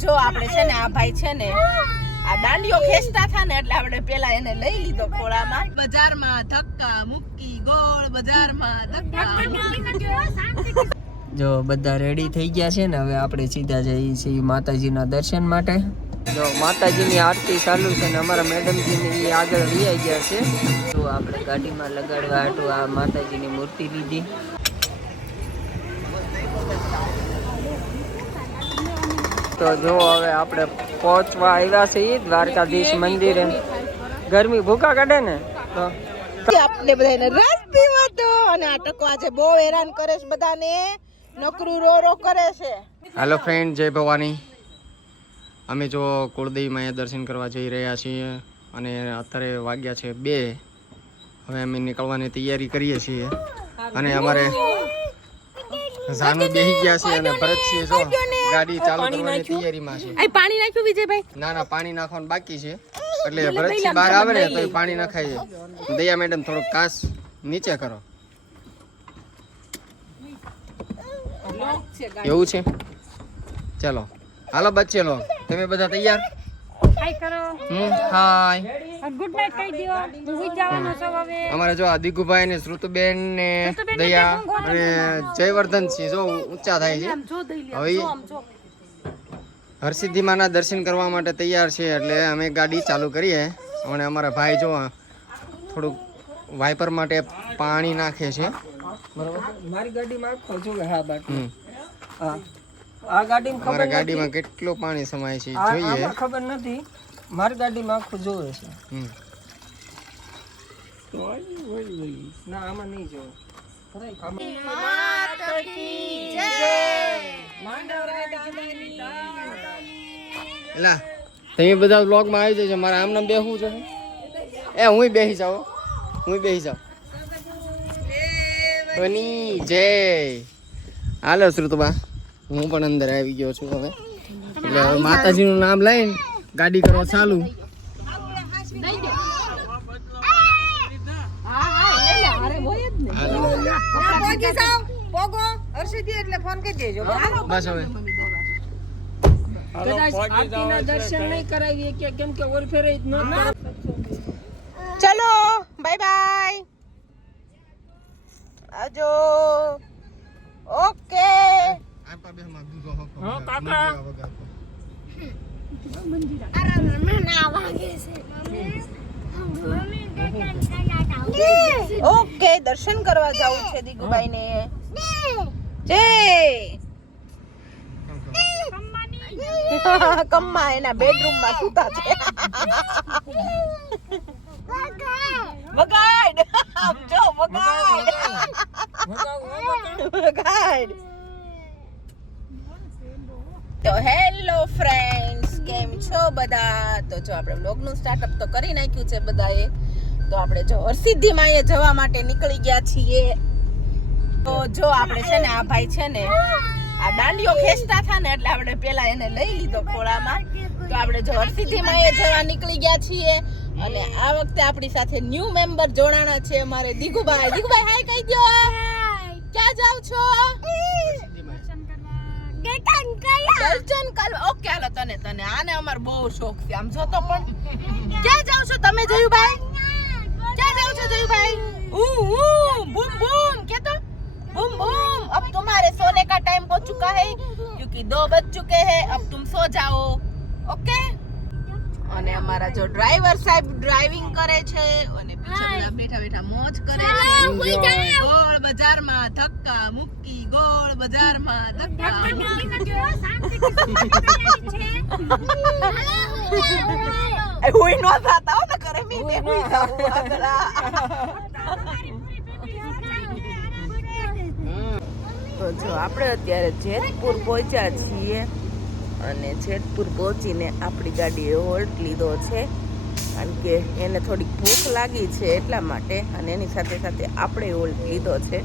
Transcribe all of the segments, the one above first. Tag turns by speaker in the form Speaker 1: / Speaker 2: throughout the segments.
Speaker 1: જો આપણે છે ને, આ ભાઈ છે ને, આ દાંડીઓ ખેંચતા હતા ને, એટલે આપણે પેલા એને લઈ લીધો ખોળામાં. બજારમાં ધક્કા મુક્કી, ગોળ બજારમાં ધક્કા
Speaker 2: જો, બધા રેડી થઈ ગયા છે ને, હવે આપણે સીધા જઈએ છીએ માતાજીના દર્શન માટે. જો, માતાજીની આરતી ચાલુ છે ને, અમારા મેડમજીને એ આગળ રિયાઈ ગયા છે. તો આપણે ગાડીમાં લગાડવા હાટું આ માતાજીની મૂર્તિ લીધી. તો જો હવે આપણે પહોંચવા આવ્યા છીએ દ્વારકાધીશ મંદિરે. ગરમી ભૂખા કાઢે ને? તો
Speaker 1: આપણે બધાને રસ પીવા તો અને આ ટકો આજે બહુ હેરાન કરે છે બધાને. નકરું રો રો કરે છે.
Speaker 3: હેલો ફ્રેન્ડ જય ભવાની. અમે જો કુળદેવી માયા દર્શન કરવા જઈ રહ્યા છીએ અને અત્યારે વાગ્યા છે બે. હવે અમે નીકળવાની તૈયારી કરીએ છીએ. અને અમારે જાનુ બેહી ગયા છે અને ભરતસિંહ જો. ગાડી ચાલુ કરવાની તૈયારીમાં છે.
Speaker 1: આ પાણી નાખ્યું વિજયભાઈ?
Speaker 3: ના ના પાણી નાખવાનું બાકી છે. એટલે ભરતસિંહ બહાર આવે ને તો પાણી નખાય. છે દયા મેડમ થોડુંક કાસ નીચે કરો. એવું છે? ચાલો. હાલો બચ્ચે લો તમે બધા તૈયાર? હમ હાય
Speaker 4: ગુડ નાઇટ કહી દો હું સુઈ જવાનો છું હવે.
Speaker 3: અમારે જો આ દીગુભાઈ ને શ્રુતુબેન ને દયા અને જયવર્ધન સિંહ જો ઊંચા થાય છે. હવે હરસિદ્ધિ માના દર્શન કરવા માટે તૈયાર છે એટલે અમે ગાડી ચાલુ કરીએ. અને અમારા ભાઈ જો આ થોડુંક વાઇપર માટે પાણી નાખે છે.
Speaker 2: બરોબર. મારી ગાડીમાં હા બાકી. હા. આ ગાડીમાં ખબર
Speaker 3: ગાડીમાં કેટલું પાણી સમાય છે જોઈએ.
Speaker 2: ખબર નથી. મારી ગાડીમાં આખું જોવે છે.
Speaker 3: હમ.
Speaker 2: ના આમાં નહીં જોવે.
Speaker 3: એલા. તમે બધા વ્લોગમાં આવી જજો. મારે આમને બેહવું છે. એ હું બેસી જાઉં. હું બેસી જાઉં. બની જય. હાલો શ્રુતબા. હું પણ અંદર આવી ગયો છું હવે. એટલે હવે માતાજીનું નામ લઈને ગાડી કરવા ચાલુ.
Speaker 1: ચલો બાય એટલે ફોન
Speaker 2: હા કાકા.
Speaker 1: ઓકે દર્શન કરવા જવું છે દીગુબાઈ ને જય કમ્મા એના બેડરૂમમાં સુતા છે. વગાડ. જો વગાડ વગાડ તો હેલો ફ્રેન્ડ્સ કેમ છો બધા. તો જો આપણે બ્લોગનું સ્ટાર્ટઅપ તો કરી નાખ્યું છે બધાએ. તો આપણે જો હરસિદ્ધિમાં એ જવા માટે નીકળી ગયા છીએ. તો જો આપણે છે ને આ ભાઈ છે ને આ દાંડીઓ ખેંચતા હતા ને એટલે આપણે પેલા એને લઈ લીધો ખોળામાં. તો આપણે જો હરસિદ્ધિમાં એ જવા નીકળી ગયા છીએ. અને આ વખતે આપણી સાથે ન્યૂ મેમ્બર જોડાણા છે અમારે દીગુભાઈ. દીગુભાઈ હાય કહી દો ક્યાં જાવ છો? દર્શન કર્યા દર્શન કરવા. ઓકે હાલો તને તને. આને અમાર બહુ શોખ છે. આમ જો તો પણ. ક્યાં જાવ છો તમે જયુભાઈ? ક્યાં જાવ છો જયુભાઈ? ઉ ઉ બૂમ બૂમ. કે તો? બૂમ બૂમ. અબ તુમારે સોને કા ટાઈમ હો ચુકા હે ક્યોંકિ દો બજ ચુકે હે. અબ તુમ સો જાઓ. ઓકે? અને અમારા જો ડ્રાઈવર સાહેબ ડ્રાઇવિંગ કરે છે અને પીછે બેઠા બેઠા મોજ કરે છે. બજારમાં ધક્કા મુક્કી ગોળ બજારમાં ધક્કા એ હુઈ નો થાતા હો ને કરે મી બે હુઈ જાઉં તો જો આપણે અત્યારે જેતપુર પહોંચ્યા છીએ અને જેતપુર પહોંચીને આપણી ગાડીએ હોલ્ટ લીધો છે. કારણ કે એને થોડીક ભૂખ લાગી છે એટલા માટે અને એની સાથે સાથે આપણે ઓલ લીધો છે.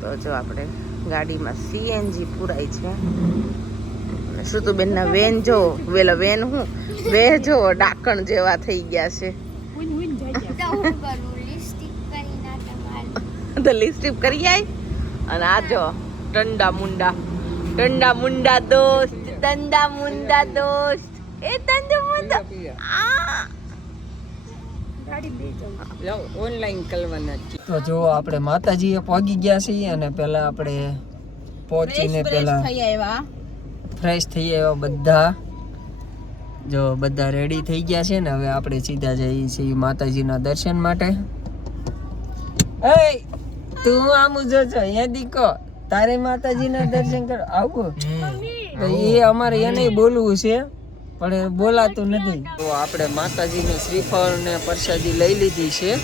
Speaker 1: તો જો આપણે ગાડીમાં સીએનજી પૂરાય છે. અને શ્રુતુબેનના વેન જો વેલા વેન હું બે જો ડાકણ જેવા થઈ ગયા છે. તો લિપસ્ટિક કરી આય. અને આ જો ટંડા મુંડા. ટંડા મુંડા દોસ્ત ટંડા મુંડા દોસ્ત. એ તંદુ મુંદુ આ.
Speaker 2: ઓનલાઈન કરવાના તો જો આપણે માતાજીએ પહોંચી ગયા છીએ અને પહેલા આપણે પહોંચીને પહેલા
Speaker 1: થઈ આવ્યા.
Speaker 2: ફ્રેશ થઈ આવ્યા બધા. જો બધા રેડી થઈ ગયા છે ને હવે આપણે સીધા જઈએ છીએ માતાજીના દર્શન માટે. એ તું આમ જો છો અહીંયા દીકો. તારે માતાજીના દર્શન કર આવું. તો એ અમારે એને બોલવું છે. પણ બોલાતું નથી. તો આપણે માતાજીનું શ્રીફળ ને પ્રસાદી લઈ લીધી છે.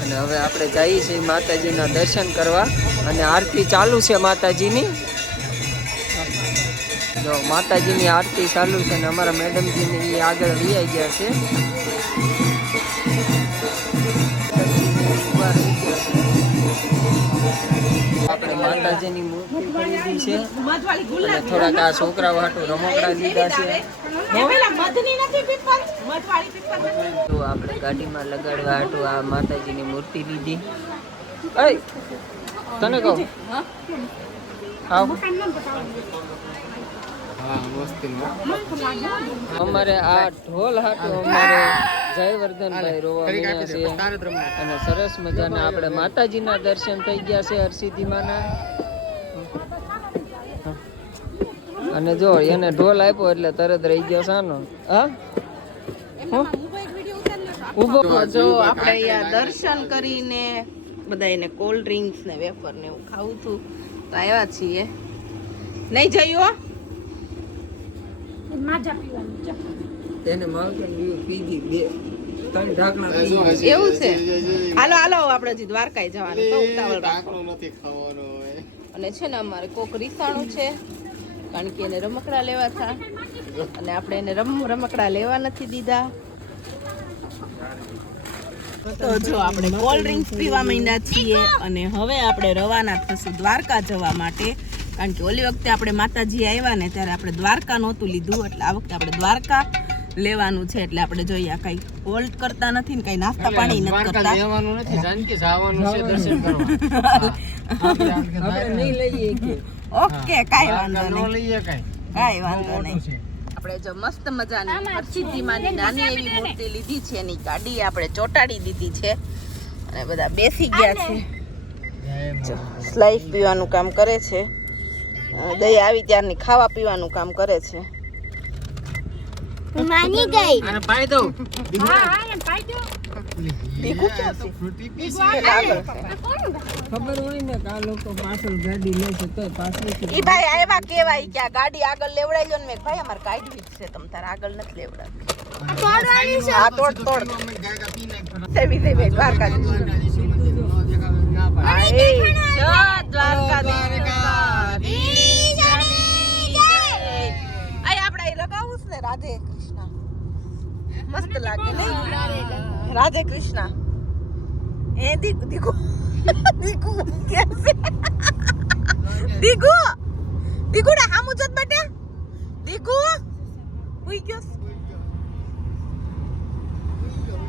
Speaker 2: અને હવે આપણે જઈએ છીએ માતાજીના દર્શન કરવા. અને આરતી ચાલુ છે માતાજીની. જો માતાજીની આરતી ચાલુ છે અને અમારા મેડમજીને એ આગળ રિયાઈ ગયા છે. આપણે માતાજીની મૂર્તિ ખરીદી છે. અને થોડાક આ છોકરાઓ હાટું રમકડા લીધા છે. તો આપણે ગાડીમાં લગાડવા હાટું આ માતાજીની મૂર્તિ લીધી. તને કહું? આવ. અમારે આ ઢોલ હાટું અમારે જયવર્ધનભાઈ રોવા મળ્યા છે. અને સરસ મજાના આપણે માતાજીના દર્શન થઈ ગયા છે હરસિદ્ધિમાના. અને જો એને ઢોલ આપ્યો એટલે તરત રહી ગયો સાનો હા? હું? ઊભો
Speaker 1: જો આપણે અહીંયા દર્શન કરીને બધા એને કોલ્ડ ડ્રિંક્સ ને વેફર ને એવું ખાવું હતું. તો આવ્યા છીએ. નહીં જયું હો?
Speaker 4: માજા પીવાની ચા.
Speaker 2: એને માવતર પીધી બે. ત્રણ ઢાંકણા
Speaker 1: એવું છે? હાલો હાલો આપણે હજી દ્વારકાએ જવાનું. તો ઉતાવળ રાખો.
Speaker 3: નથી ખાવાનો
Speaker 1: અને છે ને અમારે કોક રીસાણું છે કારણ કે એને રમકડા લેવા હતા. અને આપણે એને રમ રમકડા લેવા નથી દીધા. તો જો આપણે કોલ્ડ ડ્રિંક્સ પીવા માંડ્યા છીએ અને હવે આપણે રવાના થશું દ્વારકા જવા માટે. કારણ કે ઓલી વખતે આપણે માતાજી આવ્યા ને ત્યારે આપણે દ્વારકા નહોતું લીધું એટલે આ વખતે આપણે દ્વારકા લેવાનું છે એટલે આપણે જોઈએ આ કઈ હોલ્ડ કરતા નથી ને કઈ નાસ્તા પાણી નથી કરતા.
Speaker 3: લેવાનું નથી જાનકી જવાનું છે દર્શન કરવા.
Speaker 2: આપણે નહીં લઈએ કે.
Speaker 1: ઓકે કાઈ વાંધો
Speaker 3: ન
Speaker 1: નહીં.
Speaker 3: લઈએ કાઈ.
Speaker 1: કાઈ વાંધો નહીં. આપણે જો મસ્ત મજાની હરસિદ્ધિમાની નાની એવી મૂર્તિ લીધી છે એની ગાડી આપણે ચોટાડી દીધી છે. અને બધા બેસી ગયા છે. જો સ્લાઈસ પીવાનું કામ કરે છે. દહીં આવી ત્યારની ખાવા પીવાનું કામ કરે છે.
Speaker 4: માની ગઈ.
Speaker 3: અને પાઈ દઉં.
Speaker 4: હા હા પાઈ દો.
Speaker 1: દીકુ ક્યાં છે?
Speaker 3: ફ્રૂટી પી
Speaker 1: આગળ છે.
Speaker 2: ખબર હોય ને કે આ લોકો પાછળ ગાડી લે છે તો પાછળથી
Speaker 1: ઈ ભાઈ આવ્યા કેવાય કે આ ગાડી આગળ લેવડાવી લો ને મેં ભાઈ અમારે કાઢવી જ છે તમ તારે આગળ નથી લેવડાવી આ તોડ તોડ. સેવી સેવી દ્વારકાધીશ આ એ. જય દ્વારકાધીશ આય આપણે અહીં લગાવું છે ને રાધે કૃષ્ણ. મસ્ત લાગે નહીં? રાધે કૃષ્ણ. એ દીકુ દીકુ? દીકુ દીકુ દીકુ! ના હામું જોત બેટા. દીકુ! ઉઈ ગયો.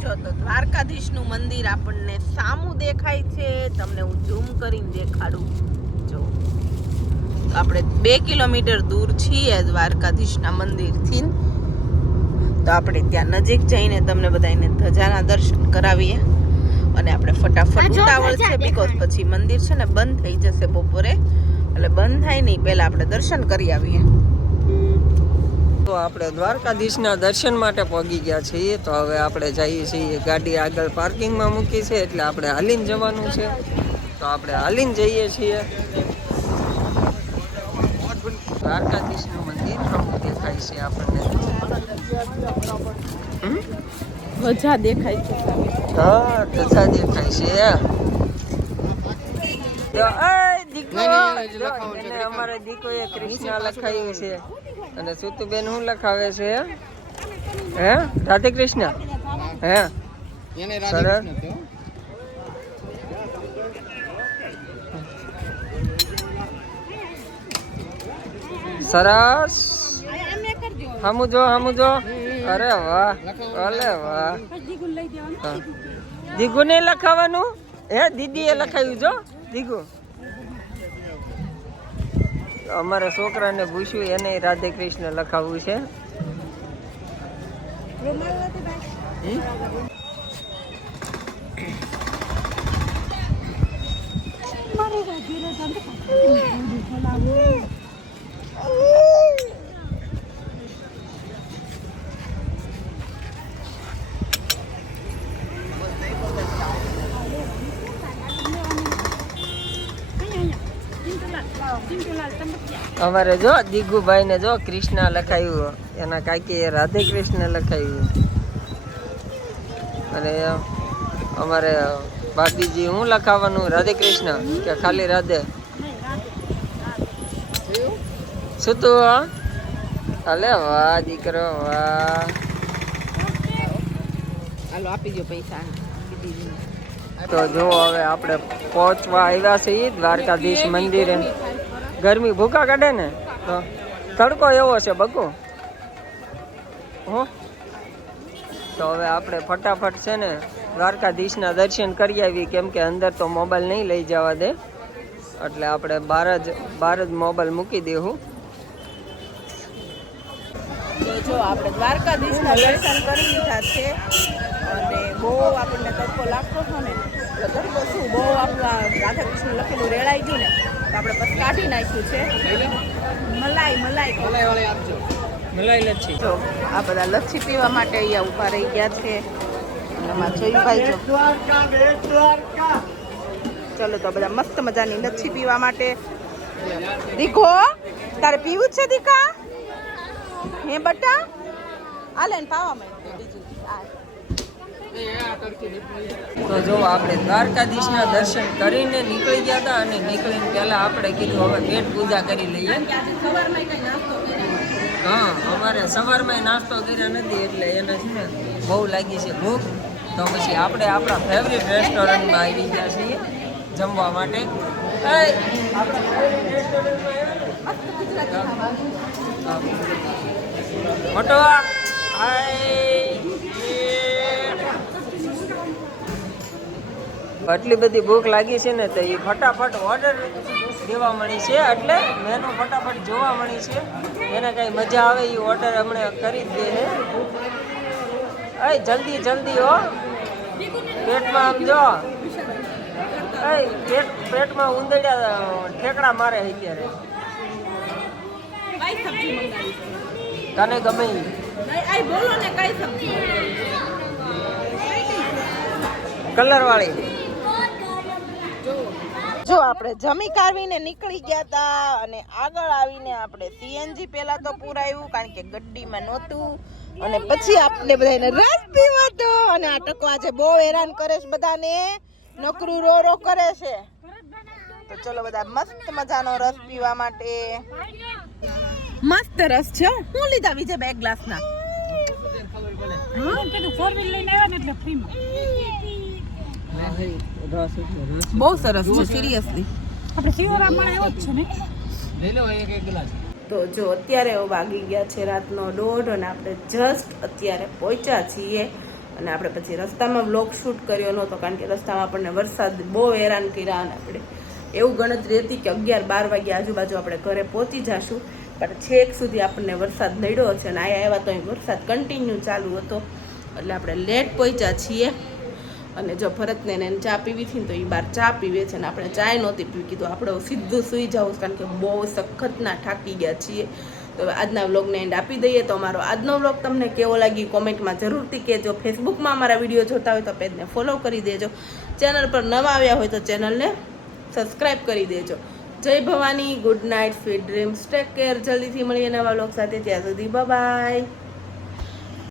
Speaker 1: જો તો દ્વારકાધીશનું મંદિર આપણને સામું દેખાય છે. તમને હું ઝૂમ કરીને દેખાડું. જો. તો આપણે બે કિલોમીટર દૂર છીએ દ્વારકાધીશના મંદિરથી. તો આપણે ત્યાં નજીક જઈને તમને બધાને ધજાના દર્શન કરાવીએ. અને આપણે ફટાફટ ઉતાવળ છે બીકોઝ પછી મંદિર છે ને બંધ થઈ જશે બપોરે. એટલે બંધ થાય નહીં પહેલાં આપણે દર્શન કરી આવીએ.
Speaker 2: તો આપણે દ્વારકાધીશના દર્શન માટે પહોંચી ગયા છીએ. તો હવે આપણે જઈએ છીએ ગાડી આગળ પાર્કિંગમાં મૂકી છે એટલે આપણે હાલીને જવાનું છે. તો આપણે હાલીને જઈએ છીએ. દ્વારકાધીશનું દેખાય છે આપણને?
Speaker 1: ધજા દેખાય
Speaker 2: કૃષ્ણ લખાયું છે અને સુતુબેન શું લખાવે છે હે રાધે કૃષ્ણ હે
Speaker 3: એને
Speaker 2: સરસ. હમુ જો હમુ જો. અરે વાહ અરે વાહ. દીગુ ને લખાવાનું? હે દીદી એ લખાયું જો, દીગુ. અમારા છોકરાને પૂછ્યું, એને રાધે કૃષ્ણ લખાવવું છે. હમ? અમારે જો દીગુભાઈ ને જો કૃષ્ણ લખાયું. એના કાકી રાધે કૃષ્ણ લખાયું. અને અમારે ભાભીજી હું લખાવાનું? રાધે કૃષ્ણ કે ખાલી રાધે? શું તું અલે વાહ દીકરો વાહ.
Speaker 1: હાલો આપી દો પૈસા.
Speaker 2: તો જો હવે આપણે પહોંચવા આવ્યા છીએ દ્વારકાધીશ મંદિરે. ગરમી ભૂકા કાઢે ને? તો તડકો એવો છે બકુ હો? તો હવે આપણે ફટાફટ છે ને દ્વારકાધીશના દર્શન કરી આવી કેમ કે અંદર તો મોબાઈલ નહીં લઈ જવા દે. એટલે આપણે બહાર જ બહાર જ મોબાઈલ મૂકી દેવું
Speaker 1: તો જો આપણે દ્વારકાધીશના દર્શન કરી લીધા છે અને બહુ આપણને તડકો લાગતો હતો ને તો તડકો શું? બહુ આપણા રાધાકૃષ્ણ લખેલું રેડાઈ ગયું ને તો આપણે પછી કાઢી નાખ્યું છે. મલાઈ મલાઈ.
Speaker 2: મલાઈ લચ્છી.
Speaker 1: જો આ બધા લચ્છી પીવા માટે અહીંયા ઊભા રહી ગયા છે. ચલો તો બધા મસ્ત મજાની લચ્છી પીવા માટે. દીકો તારે પીવું છે દીકા? હે બટા? આ લેન પાવા માંડ્યું બીજું. આ.
Speaker 2: તો જો આપણે દ્વારકાધીશના દર્શન કરીને નીકળી ગયા હતા અને નીકળીને પહેલાં આપણે કીધું હવે પેટ પૂજા કરી લઈએ. હા અમારે સવારમાં નાસ્તો કર્યો નથી એટલે એને છે ને બહુ લાગી છે ભૂખ. તો પછી આપણે આપણા ફેવરિટ રેસ્ટોરન્ટમાં આવી ગયા છીએ જમવા માટે. આપણા favorite restaurantમાં આવ્યા ને? હા. મોટો આટલી બધી ભૂખ લાગી છે ને તો એ ફટાફટ ઓર્ડર દેવા મળી છે. એટલે મેનુ ફટાફટ જોવા મળી છે. એને કઈ મજા આવે એ ઓર્ડર હમણાં કરી જ દે છે અય જલ્દી જલ્દી હો. પેટમાં આમ જો. અય પેટ, પેટમાં ઉંદરડા ઠેકડા મારે અત્યારે. તને ગમે? કલર વાળી
Speaker 1: જો આપણે જમી કાઢવીને નીકળી ગયા હતા અને આગળ આવીને આપણે સીએનજી પહેલા તો પુરાયું કારણ કે ગડ્ડીમાં નહોતું. અને પછી આપણે બધાને રસ પીવો તો અને આ ટકો આજે બહુ હેરાન કરે છે બધાને. નકરું રો રો કરે છે. તો ચલો બધા મસ્ત મજાનો રસ પીવા માટે. મસ્ત રસ છે હું. લીધા વિજય બે ગ્લાસ ના બહુ સરસ છે સિરિયસલી
Speaker 4: આપણે શિવરામમાં આવ્યો જ છે ને?
Speaker 1: તો જો અત્યારે વાગી ગયા છે રાતનો દોઢ અને આપણે જસ્ટ અત્યારે પહોંચ્યા છીએ. અને આપણે પછી રસ્તામાં વ્લોગ શૂટ કર્યો નહોતો કારણ કે રસ્તામાં આપણને વરસાદ બહુ હેરાન કર્યા અને આપણે એવું ગણતરી હતી કે અગિયાર બાર વાગ્યા આજુબાજુ આપણે ઘરે પહોંચી જશું. પણ છેક સુધી આપણને વરસાદ નડ્યો છે અને આયા આવ્યા તો અહીં વરસાદ કન્ટિન્યુ ચાલુ હતો. એટલે આપણે લેટ પહોંચ્યા છીએ. અને જો ભરતને એને ચા પીવી હતી ને તો એ બહાર ચા પીવે છે ને આપણે ચાય નહોતી પીવી. કીધું આપણે સીધું સૂઈ જવું કારણ કે બહુ સખતના થાકી ગયા છીએ. તો આજના વ્લોગને એન્ડ આપી દઈએ. તો અમારો આજનો વ્લોગ તમને કેવો લાગી કોમેન્ટમાં જરૂરથી કહેજો. ફેસબુકમાં અમારા વીડિયો જોતા હોય તો પેજને ફોલો કરી દેજો. ચેનલ પર નવા આવ્યા હોય તો ચેનલને સબસ્ક્રાઈબ કરી દેજો. જય Bhavani, good night, sweet dreams. Take care જલ્દીથી મળીએ નવા વ્લોગ સાથે. ત્યાં સુધી બાય